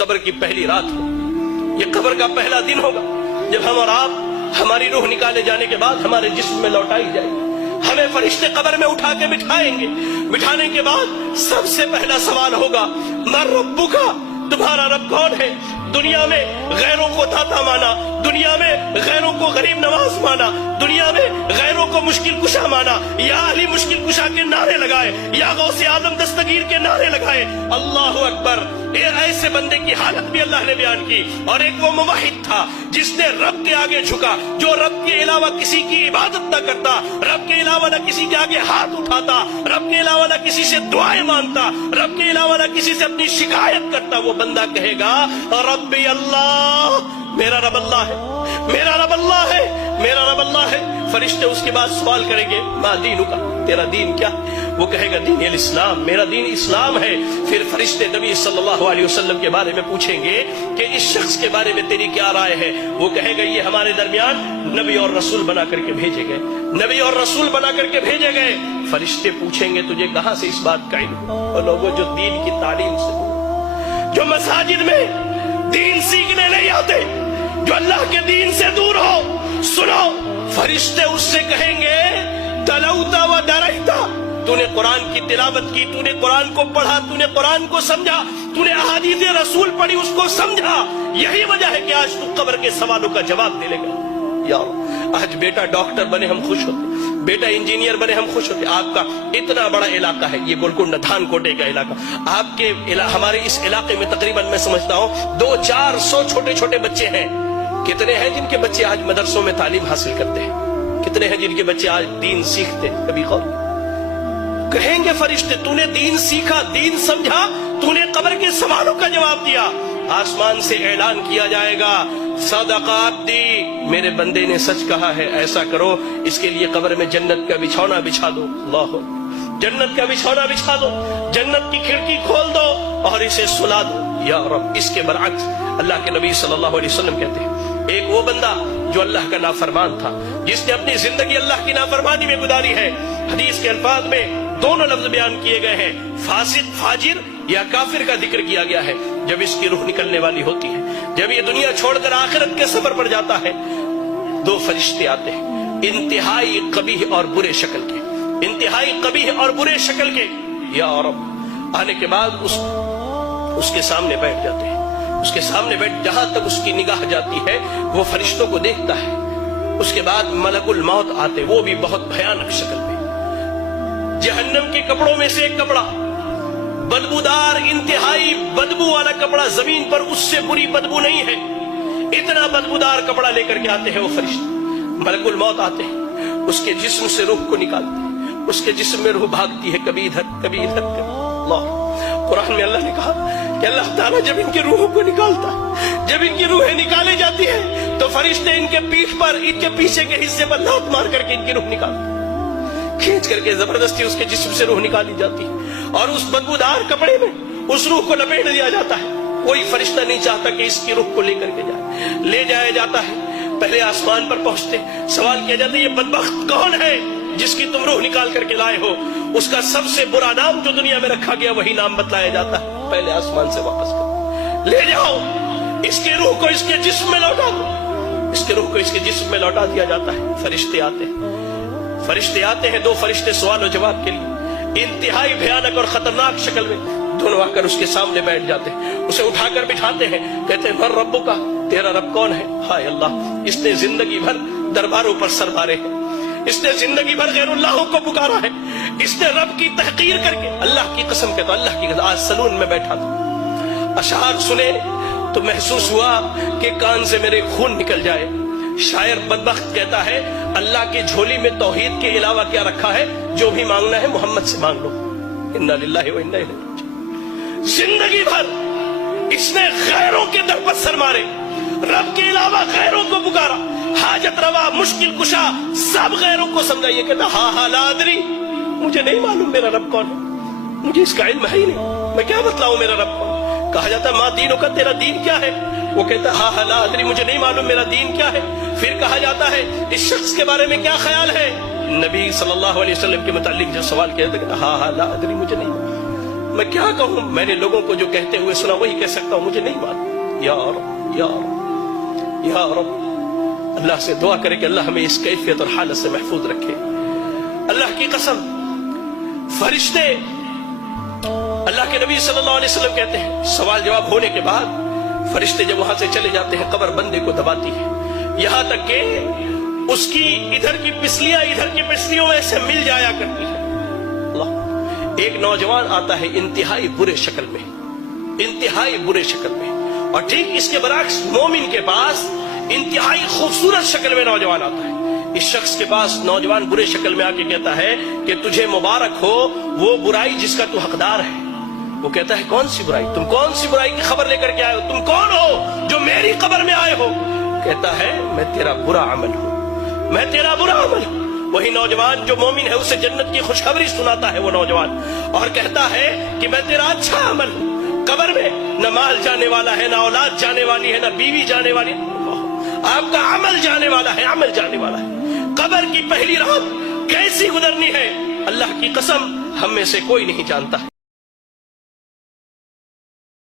कब्र की पहली रात हो, ये कब्र का पहला दिन होगा जब हम और आप हमारी रूह निकाले जाने के बाद हमारे जिस्म में लौटाई जाएगी। हमें फरिश्ते कब्र में उठा के बिठाएंगे। बिठाने के बाद सबसे पहला सवाल होगा, मर रब्बुका, तुम्हारा रब कौन है? दुनिया में गैरों को दाता माना, दुनिया में गैरों को गरीब नवाज माना, दुनिया में गैरों को मुश्किल कुशा माना, या अली मुश्किल कुशा के नारे लगाए, या गौसे आदम दस्तगीर के नारे लगाए। अल्लाह अकबर। ऐसे बंदे की हालत भी अल्लाह ने बयान की। और एक वो मुवाहिद था जिसने रब के आगे झुका, जो रब के अलावा किसी की इबादत न करता, रब के अलावा न किसी के आगे हाथ उठाता, रब के अलावा न किसी से दुआएं मांगता, रब के अलावा न किसी से अपनी शिकायत करता। वो बंदा कहेगा, रब्बी अल्लाह, मेरा रब अल्लाह है, मेरा रब अल्लाह है, मेरा रब अल्लाह है। फरिश्ते उसके बाद सवाल करेंगे, मा दीनुका, तेरा दीन क्या? वो कहेगा, दीन इस्लाम, मेरा दीन इस्लाम है। फिर फरिश्ते नबी सल्लल्लाहु अलैहि वसल्लम के बारे में पूछेंगे कि इस शख्स के बारे में तेरी क्या राय है? वो कहेगा, ये हमारे दरमियान नबी और रसूल बना करके भेजे गए, नबी और रसूल बना करके भेजे गए। फरिश्ते पूछेंगे, तुझे कहां से इस बात का इल्म? और लोगों जो दीन की तालीम से, जो मसाजिद में दीन सीखने नहीं आते, जो अल्लाह के दीन से दूर हो, सुनो, फरिश्ते उससे कहेंगे, तलौता व डरैता, तूने कुरान की तिलावत की, तूने कुरान को पढ़ा, तूने कुरान को समझा, तूने अहादीस रसूल पढ़ी, उसको समझा। यही वजह है कि आज तू कब्र के सवालों का जवाब दे लेगा। यार, आज बेटा डॉक्टर बने हम खुश होते, बेटा इंजीनियर बने हम खुश होते। आपका इतना बड़ा इलाका है, ये गोलकुंडा धानकोटे का इलाका, आपके हमारे इस इलाके में तकरीबन मैं समझता हूँ 200-400 छोटे छोटे बच्चे हैं। कितने हैं जिनके बच्चे आज मदरसों में तालीम हासिल करते हैं? कितने हैं जिनके बच्चे आज दीन सीखते? कभी गौर? कहेंगे फरिश्ते, तूने दीन सीखा, दीन समझा, तूने कब्र के सवालों का जवाब दिया। आसमान से ऐलान किया जाएगा, सदका अब्दी, मेरे बंदे ने सच कहा है, ऐसा करो, इसके लिए कब्र में जन्नत का बिछौना बिछा दो। अल्लाह, जन्नत का बिछौना बिछा दो, जन्नत की खिड़की खोल दो और इसे सुला दो। या रब, इसके बरअक्स अल्लाह के नबी सल्लल्लाहु अलैहि वसल्लम कहते हैं, एक वो बंदा जो अल्लाह का नाफरमान था, जिसने अपनी जिंदगी अल्लाह की नाफरमानी में गुजारी है। हदीस के अल्फाज में दोनों लफ्ज बयान किए गए हैं, फासिक, फाजिर या काफिर का जिक्र किया गया है। जब इसकी रूह निकलने वाली होती है, जब ये दुनिया छोड़कर आखिरत के सफर पर जाता है, दो फरिश्ते आते हैं, इंतहाई कबीह और बुरे शक्ल के, इंतहाई कबीह और बुरे शक्ल के। या रब, आने के बाद उसके सामने बैठ जाते हैं। उसके सामने बैठ, जहां तक उसकी निगाह जाती है वो फरिश्तों को देखता है। उसके बाद मलकुल मौत आते, वो भी बहुत भयानक शक्ल में, जहन्नम के कपड़ों में से एक कपड़ा, बदबूदार, इंतहाई बदबू वाला कपड़ा, जमीन पर उससे बुरी बदबू नहीं है, इतना बदबूदार कपड़ा लेकर के आते हैं वो फरिश्ते। मलकुल मौत आते हैं, उसके जिस्म से रूह को निकालते हैं, उसके जिस्म में रूह भागती है, कभी इधर कभी इधर। अल्लाह, कुरान में अल्लाह ने कहा कि अल्लाह ताला जब इनकी रूहों को निकालता है, जब इनकी रूहें निकाली जाती है, तो फरिश्ते इनके पीठ पर, इनके पीछे के हिस्से पर लात मार करके इनकी रूह निकालते हैं, खींच करके जबरदस्ती उसके जिस्म से रूह निकाली जाती है और उस बदबूदार कपड़े में उस रूह को लपेट दिया जाता है। कोई फरिश्ता नहीं चाहता कि इसकी रूह को लेकर के जाए, ले जाया जाता है। पहले आसमान पर पहुंचते सवाल किया जाता है, ये बदबख्त कौन है जिसकी तुम रूह निकाल करके लाए हो? उसका सबसे बुरा नाम जो दुनिया में रखा गया वही नाम बतलाया जाता है। पहले आसमान से वापस करो, ले जाओ इसके रूह को, इसके जिस्म में लौटा दो, इसके रूह को इसके जिस्म में लौटा दिया जाता है। फरिश्ते आते हैं, फरिश्ते आते हैं, दो फरिश्ते सवाल और जवाब के लिए, इंतहाई भयानक और खतरनाक शक्ल में दोनों आकर उसके सामने बैठ जाते हैं, उसे उठाकर बिठाते हैं, कहते हैं, मर रब्बुका, तेरा रब कौन है? हाय अल्लाह, इसने जिंदगी भर दरबारों पर सर मारे हैं, इसने जिंदगी भर गैरुल्लाहों को पुकारा है, इसने रब की तहकीर करके, अल्लाह की कसम कहता, अल्लाह की कसम, आज सलून में बैठा था, अशार सुने तो महसूस हुआ कि कान से मेरे खून निकल जाए। शायर बदबख्त कहता है, अल्लाह की झोली में तौहीद के अलावा क्या रखा है? जो भी मांगना है मोहम्मद से मांग लो। इन्ना लिल्लाहि व इन्ना इलैहि राजिऊन। जिंदगी भर इसने गैरों के दर पर सर मारे, रब के अलावा गैरों को पुकारा, हाजत रवा, मुश्किल कुशा, सब गैरों को समझाइए। कहता, हा ला अदरी, मुझे नहीं मालूम मेरा रब कौन है, मुझे इसका इल्म है ही नहीं, मैं क्या बतलाऊं मेरा रब कौन। कहा जाता, माँ दीनों का, तेरा दीन क्या है? वो कहता, हा ला अदरी, मुझे नहीं मालूम मेरा दीन क्या है। फिर कहा जाता है, इस शख्स के बारे में क्या ख्याल है? नबी सल्लल्लाहु अलैहि वसल्लम के मुतालिक जो सवाल किया था, हा ला अदरी, मुझे नहीं मालूम, میں کیا کہوں؟ میں نے لوگوں کو جو کہتے ہوئے سنا وہی کہہ سکتا ہوں، مجھے نہیں معلوم۔ یا رب یا رب یا رب، اللہ سے دعا کرے کہ اللہ ہمیں اس کیفیت اور حالت سے محفوظ رکھے۔ اللہ کی قسم، فرشتے، اللہ کے نبی صلی اللہ علیہ وسلم کہتے ہیں سوال جواب ہونے کے بعد فرشتے جب وہاں سے چلے جاتے ہیں قبر بندے کو دباتی ہے، یہاں تک کہ اس کی ادھر کی پسلیاں ادھر کی پسلیوں میں سے مل جایا کرتی ہے۔ اللہ، ایک نوجوان آتا ہے انتہائی برے شکل میں، انتہائی برے شکل میں، اور ٹھیک اس کے برعکس مومن کے پاس انتہائی خوبصورت شکل میں نوجوان آتا ہے۔ اس شخص کے پاس نوجوان برے شکل میں آ کے کہتا ہے کہ تجھے مبارک ہو وہ برائی جس کا تو حقدار ہے۔ وہ کہتا ہے کون سی برائی؟ تم کون سی برائی کی خبر لے کر کے آئے ہو؟ تم کون ہو جو میری قبر میں آئے ہو؟ کہتا ہے میں تیرا برا عمل ہوں، میں تیرا برا عمل ہوں۔ وہی نوجوان جو مومن ہے اسے جنت کی خوشخبری سناتا ہے وہ نوجوان، اور کہتا ہے کہ میں تیرا اچھا عمل ہوں۔ قبر میں نہ مال جانے والا ہے، نہ اولاد جانے والی ہے، نہ بیوی جانے والی ہے، آپ کا عمل جانے والا ہے، عمل جانے والا ہے۔ قبر کی پہلی رات کیسی گزرنی ہے اللہ کی قسم ہم میں سے کوئی نہیں جانتا ہے۔